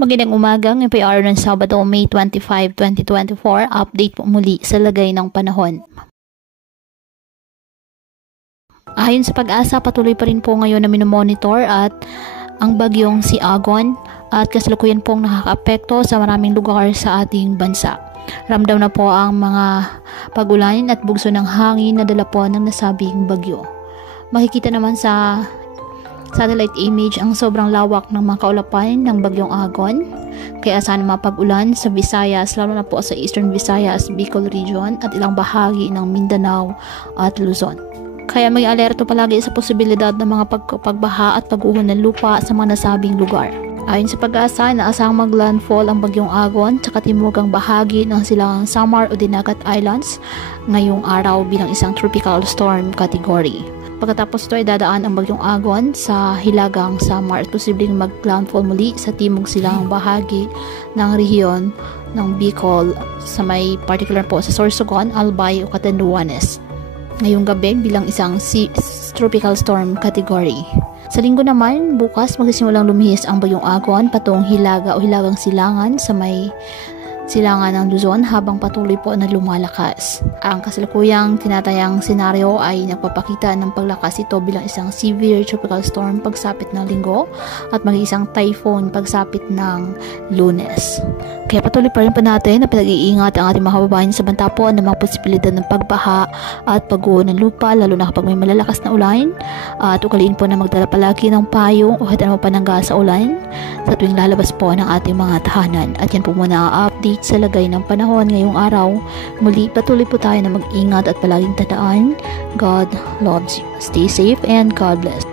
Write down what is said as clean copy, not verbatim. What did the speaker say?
Magandang umaga, ngayon po ay araw ng Sabado, May 25, 2024. Update po muli sa lagay ng panahon. Ayon sa Pag-asa, patuloy pa rin po ngayon na minomonitor at ang bagyong si Agon at kasalukuyan pong nakakaapekto sa maraming lugar sa ating bansa. Ramdam na po ang mga pag-ulan at bugso ng hangin na dala po ng nasabing bagyo. Makikita naman sa satellite image ang sobrang lawak ng mga kaulapan ng bagyong Agon. Kaya asahan mga pag-ulan sa Visayas, lalo na po sa Eastern Visayas, Bicol Region at ilang bahagi ng Mindanao at Luzon. Kaya may alerto palagi sa posibilidad ng mga pagbaha at pag-uhon ng lupa sa mga nasabing lugar. Ayon sa Pag-asa, inaasahang maglandfall ang bagyong Agon sa katimugang bahagi ng silangang Samar o Dinagat Islands ngayong araw bilang isang tropical storm category. Pagkatapos ito ay dadaan ang bagyong Agon sa hilagang Samar at posibleng mag-landfall muli sa timog silangang bahagi ng rehiyon ng Bicol sa may particular po sa Sorsogon, Albay o Catanduanes ngayong gabi bilang isang tropical storm category. Sa linggo naman, bukas magsisimulang lumihis ang bagyong Agon patungong hilaga o hilagang silangan sa may silangan ng Luzon habang patuloy po na lumalakas. Ang kasalukuyang tinatayang senaryo ay nagpapakita ng paglakas ito bilang isang severe tropical storm pagsapit ng linggo at maging isang typhoon pagsapit ng Lunes. Kaya patuloy pa rin po natin na pinag-iingat ang ating mga kababayan sa banta po ng mga posibilidad ng pagbaha at pag-uho ng lupa lalo na kapag may malalakas na ulan at ugaliin po na magdala palagi ng payong o kahit ano panangga sa ulan sa tuwing lalabas po ng ating mga tahanan. At yan po muna ang update sa lagay ng panahon ngayong araw. Muli patuloy po tayo na mag-ingat at palaging tandaan, God loves you. Stay safe and God bless.